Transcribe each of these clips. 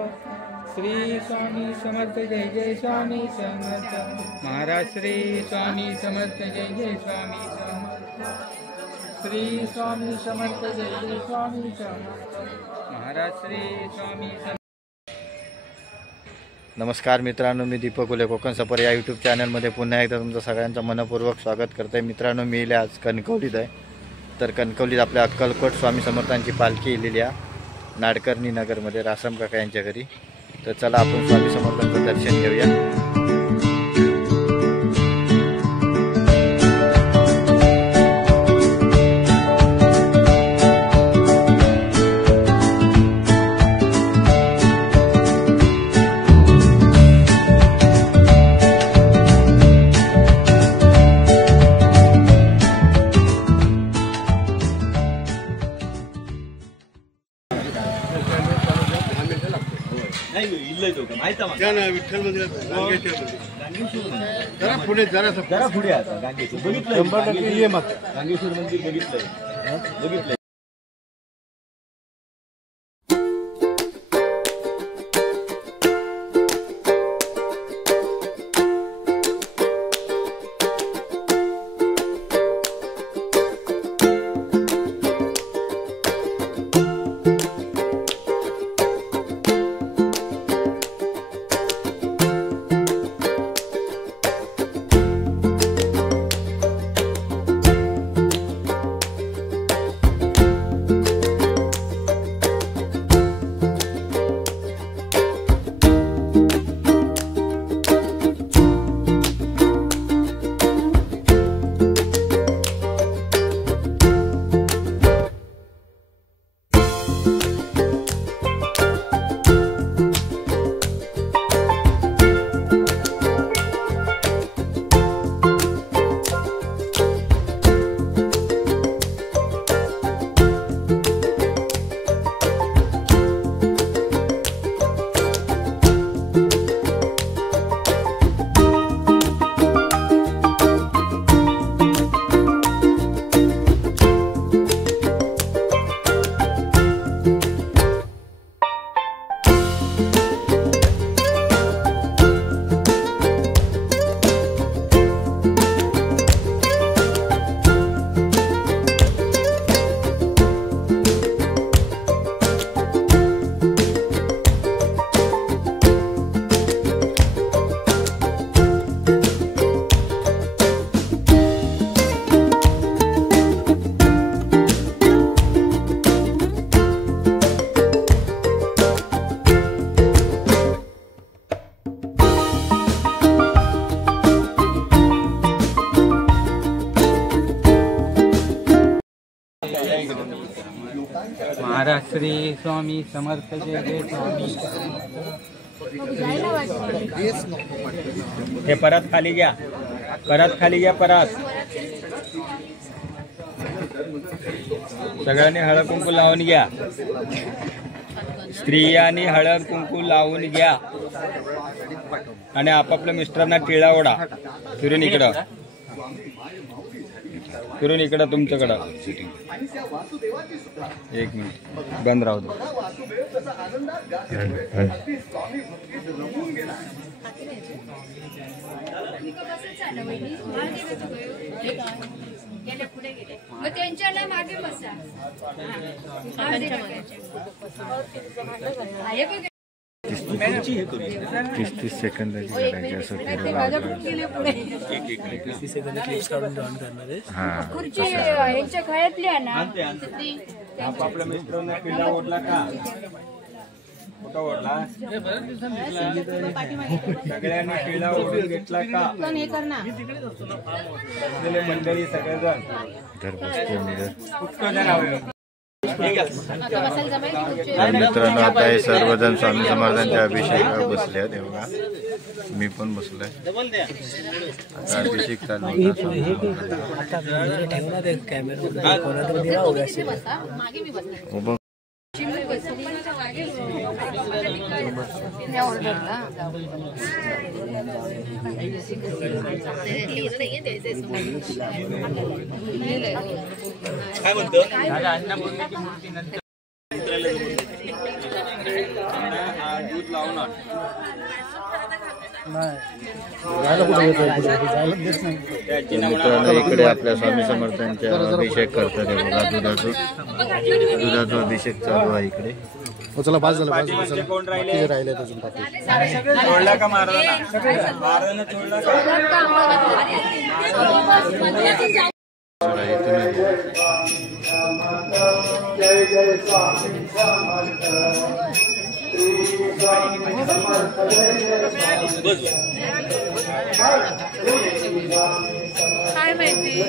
श्री स्वामी समर्थ जय जय स्वामी समर्थ महाराज। श्री स्वामी समर्थ जय जय स्वामी समर्थ। श्री स्वामी समर्थ जय जय स्वामी समर्थ महाराज। श्री स्वामी समर्थ। नमस्कार मित्रांनो, मी दीपक उले कोकण सफर या यूट्यूब चॅनलमध्ये पुन्हा एकदा तुमचं सगळ्यांचं मनपूर्वक स्वागत करते। मित्रांनो, मी इले आज कणकवलीत आहे। तर कणकवलीत आपल्या अक्कलकोट स्वामी समर्थांची पालखी इलेली आहे नाडकर्णी नगरमध्ये रासम काका यांच्या घरी। तर चला आपण स्वामी समर्थांचं दर्शन घेऊया। विठ्ठल मंदिरात जरा पुढे जरा पुढे आता गांगेश्वर बघितलं 100% ये मत गांगेश्वर मंदिर बघितलंय। महाराज। श्री स्वामी समर्थ जय जय स्वामी। हे परत खाली घ्या, परत खाली घ्या, परत सगळ्यांनी हळद कुंकू लावून घ्या। स्त्रियांनी हळद कुंकू लावून घ्या आणि आपापल्या मिस्टरांना टिळा ओढा। फिरून इकडं तुमच्याकडं। एक मिनिट बंद राहू दे। तीस सेकंदाची करायची असं आपापल्या मिस्टरांना टिळा ओढला का? कुठं ओढला? सगळ्यांनी टिळा ओढून घेतला का? मंडळी सगळेजण मित्रांनो, आता हे सर्वजण स्वामी समर्थांच्या अभिषेकावर बसले आहेत। तेव्हा मी पण बसलोय। आता अभिषेक चालू काय म्हणतो? दूध लावून आण. मित्रांनो इकडे आपल्या स्वामी समर्थांच्या अभिषेक करतात हे बघा. दुधाचा अभिषेक चालू आहे इकडे. चला पाच झालं कोण राहिले? राहिले अजून बाकी. सोडला का महाराजांना? महाराजांना सोडला का? काय माहिती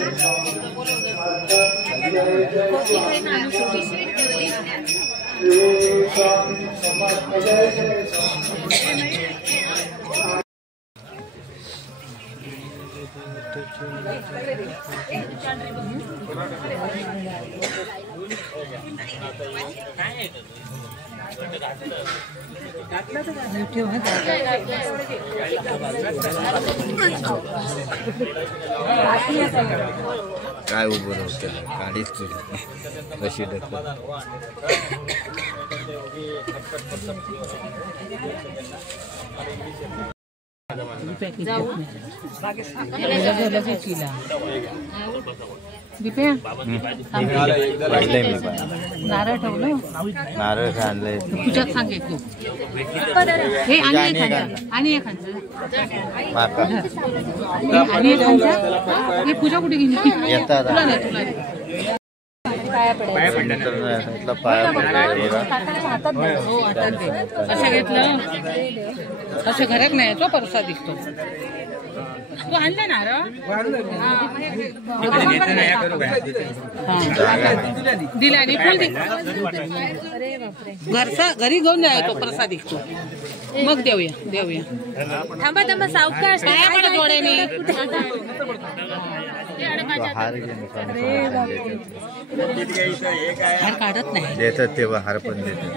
काय उभं राहते गाडीच कशी ढकल. नारळ ठेवलं नारळ आणलंय. तुझ्यात सांगितलं हे आणि एखादं हे पूजा कुठे गेली? येतात तुला नाही तुला नाही. पाया असं घेतलं असं घरात नाही तो परसा दिसतो. तू आणलं नारळ दिला आणि फुल घरचा घरी घेऊन जाय तो प्रसाद दिसतो. मग देऊया देऊया. थांबा थांबा सावकाश डोळ्याने हार काढत नाही. देतात तेव्हा हार पण देतात.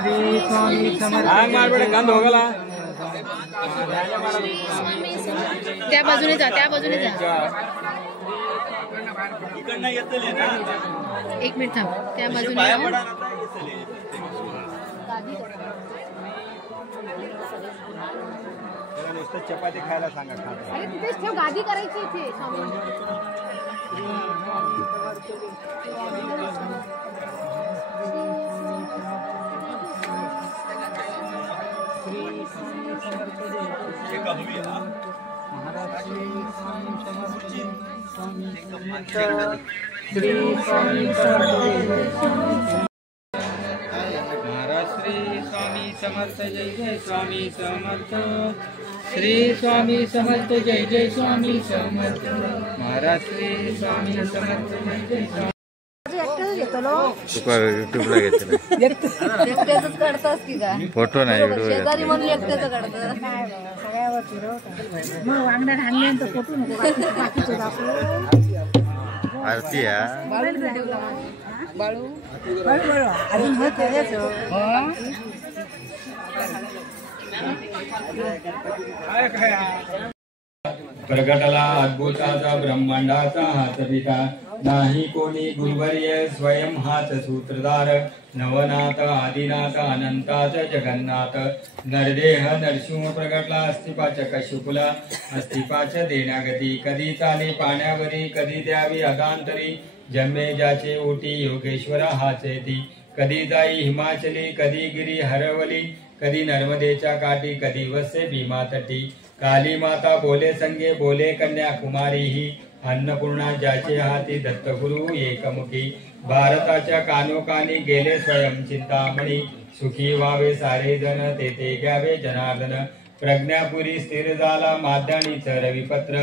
श्री स्वामी समर्थ. गंध होगला त्या बाजूने जा त्या बाजूने जा. एक मिनिट थांब त्या बाजूने नुसतं चपाती खायला सांगा. तिथेच ठेव गादी करायची इथे. महाराज श्री स्वामी समर्थ जय जय स्वामी समर्थ. श्री स्वामी समर्थ जय जय स्वामी समर्थ. महाराज श्री स्वामी समर्थ जय जय स्वामी. तुका युट्यूबला घेतलं एकट्याच काढतास की का? फोटो नाही व्हिडिओ शेजारी म्हणून एकट्याच काढतात. मग वांगड्या आणल्यानंतर फोटो नको आरती या बाळू अजून प्रगटला अद्भुताचा ब्रह्मांडाचा हात पिता. नाही कोणी गुरुवर्य स्वयं हाच सूत्रधार. नवनाथ आदिनाथ अनंताच जगन्नाथ. नरदेह नरसिंह प्रगटला अस्तिपाच कशुकुला. अस्तिपाच देण्यागती कधी चाले पाण्यावरी कधी द्यावी अगांतरी. जन्मे ज्याचे ओटी योगेश्वर हाचे ती. कधी जाई हिमाचली कधी गिरी हरवली. कधी नर्मदेच्या काठी कधी वसे भीमा तटी. काली माता बोले संगे बोले कन्याकुमारी ही. अन्नपूर्णा ज्याचे हाती दत्तगुरु एकमुखी. भारताच्या कानोकानी गेले स्वयं चिंतामणी. सुखी व्हावे सारे जन तेथे घ्यावे जनार्दन. प्रज्ञापुरी स्थिर झाला माध्यानीच रविपत्र.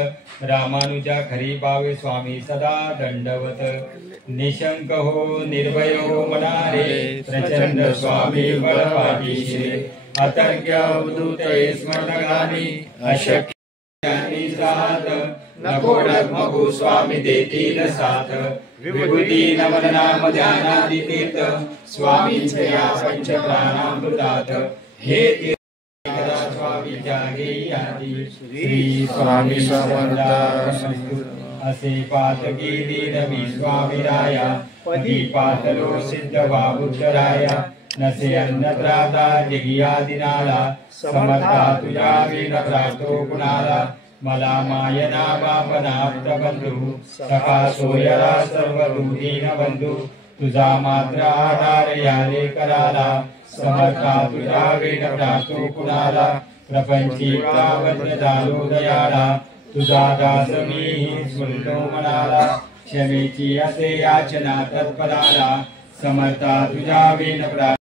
रामानुजा खरी पावे स्वामी सदा दंडवत. निशंक हो निर्भय हो मनारे. प्रचंड स्वामी बळ पाठीशी. अतर्क्य अवधूत स्मरण गाणी. अशक्य राहत नको डगमगू स्वामी देतील साथ विभूती नवनाम ध्यानादी तीर्थ स्वामींचे या पंच प्राणामृतात हे तीर्थ स्वामी जागे यादी श्री स्वामी समर्थ असे पातकी दीन विश्वामिराया पदी पातलो सिद्ध वाबुद्धराया नसे अन्नत्राता जगियादिनाला समर्था तुझ्या विण प्राप्तो कुणाला मला मायना बापनाप्त बंधू सखा सोयरा सर्व दीन बंधू तुझा मात्र आधार याले कराला समर्था तुझा विण प्राप्तो कुणाला प्रपंची प्राबद्ध झालो दयाळा तुझा दास मी सुनतो मनाला क्षमेची असे याचना तत्पराला समर्था तुझा विण प्राप्त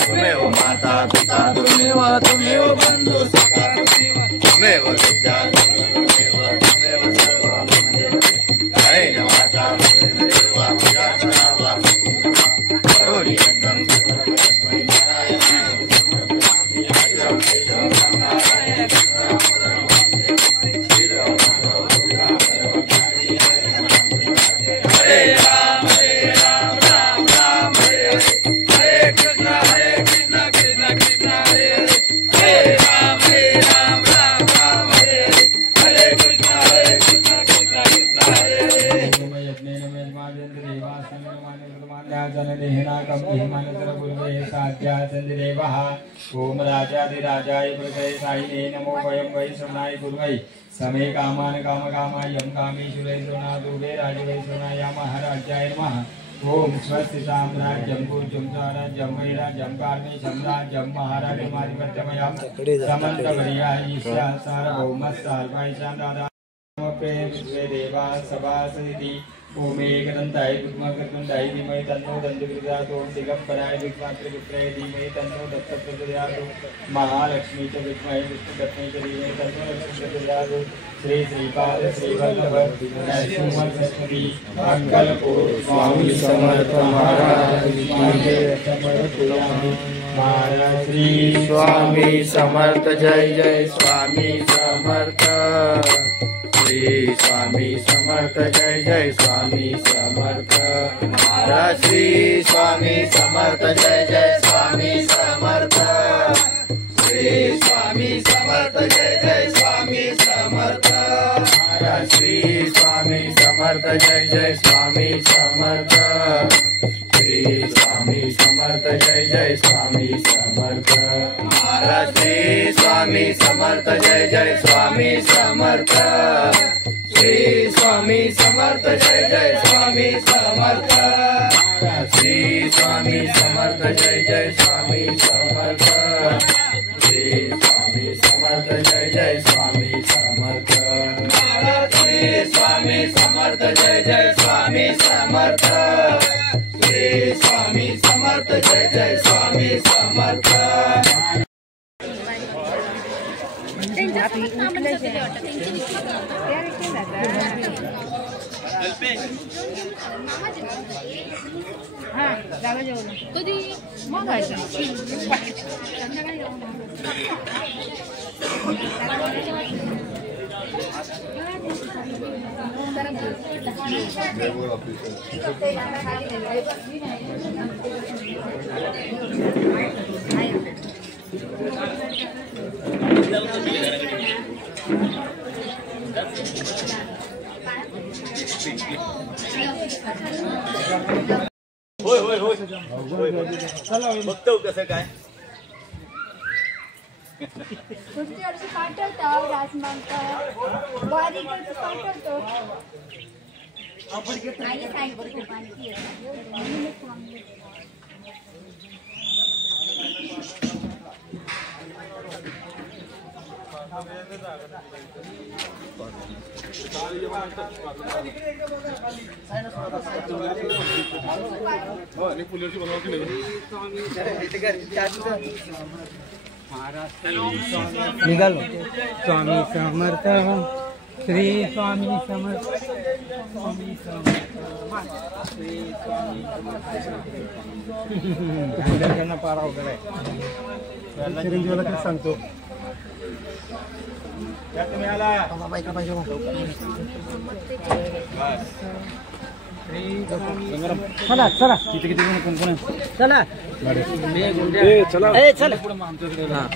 तुमेव माता पिता तुमेव बंधु सखा तुमेव विद्या तुमेव सर्वं हरे नमाचा देवा पूजा ओम राजाधिराजाय प्रकयसायिने नमो वयं वै श्रवणाय गुरुवै समे कामान कामकामायं कामेश्वरेश्वरना दुर्गे राजवैश्वरायामः राज्याय नमः ओम स्वस्ति साम्राज्यं पूज्यं साराज्यं वैराज्यं कार्मेशं राज्यं महाराजमाधिपत्यमयं समन्तवर्याय ईशा सार्वभौमस्सार्वैशां दादा प्रेम देवा सभासदिति ओम एकदन्ताय विद्मकर्तन्ताय धीमहि तन्नो दन्तिप्रचोदयात् ओम दिगम्बराय विद्मातृपुत्राय धीमहि तन्नो दत्तः प्रचोदयात् महालक्ष्मी च विद्महे विष्णुपत्न्यै च धीमहि तन्नो लक्ष्मी प्रचोदयात् श्री श्रीपाद श्रीवल्लभ नरसिंह सरस्वती अक्कलकोट स्वामी समर्थ महाराज की महाराज श्री स्वामी समर्थ जय जय स्वामी समर्थ श्री स्वामी समर्थ जय जय स्वामी समर्थ महाराज श्री स्वामी समर्थ जय जय स्वामी समर्थ श्री स्वामी समर्थ जय जय स्वामी समर्थ महाराज श्री स्वामी समर्थ जय जय स्वामी समर्थ श्री स्वामी समर्थ जय जय स्वामी समर्थ महाराज श्री स्वामी समर्थ जय जय स्वामी समर्थ श्री स्वामी समर्थ जय जय स्वामी समर्थ श्री स्वामी समर्थ जय जय स्वामी समर्थ श्री स्वामी समर्थ जय जय स्वामी समर्थ श्री स्वामी समर्थ जय जय स्वामी समर्थ श्री स्वामी समर्थ जय जय स्वामी समर्थ कधी मग होय होय होय बघतो कसं काय पुढची वर्षी पाठवतो राजमांका बारीक पाठवतो नाही सांगितलं पाणी निघालो स्वामी समर्थ श्री स्वामी समर्थ स्वामी समर्थ श्री स्वामी समर्थ पारा वगैरे चिरंजीवाला काय सांगतो तुम्ही आला चला चला किती किती कोण कोण चला चला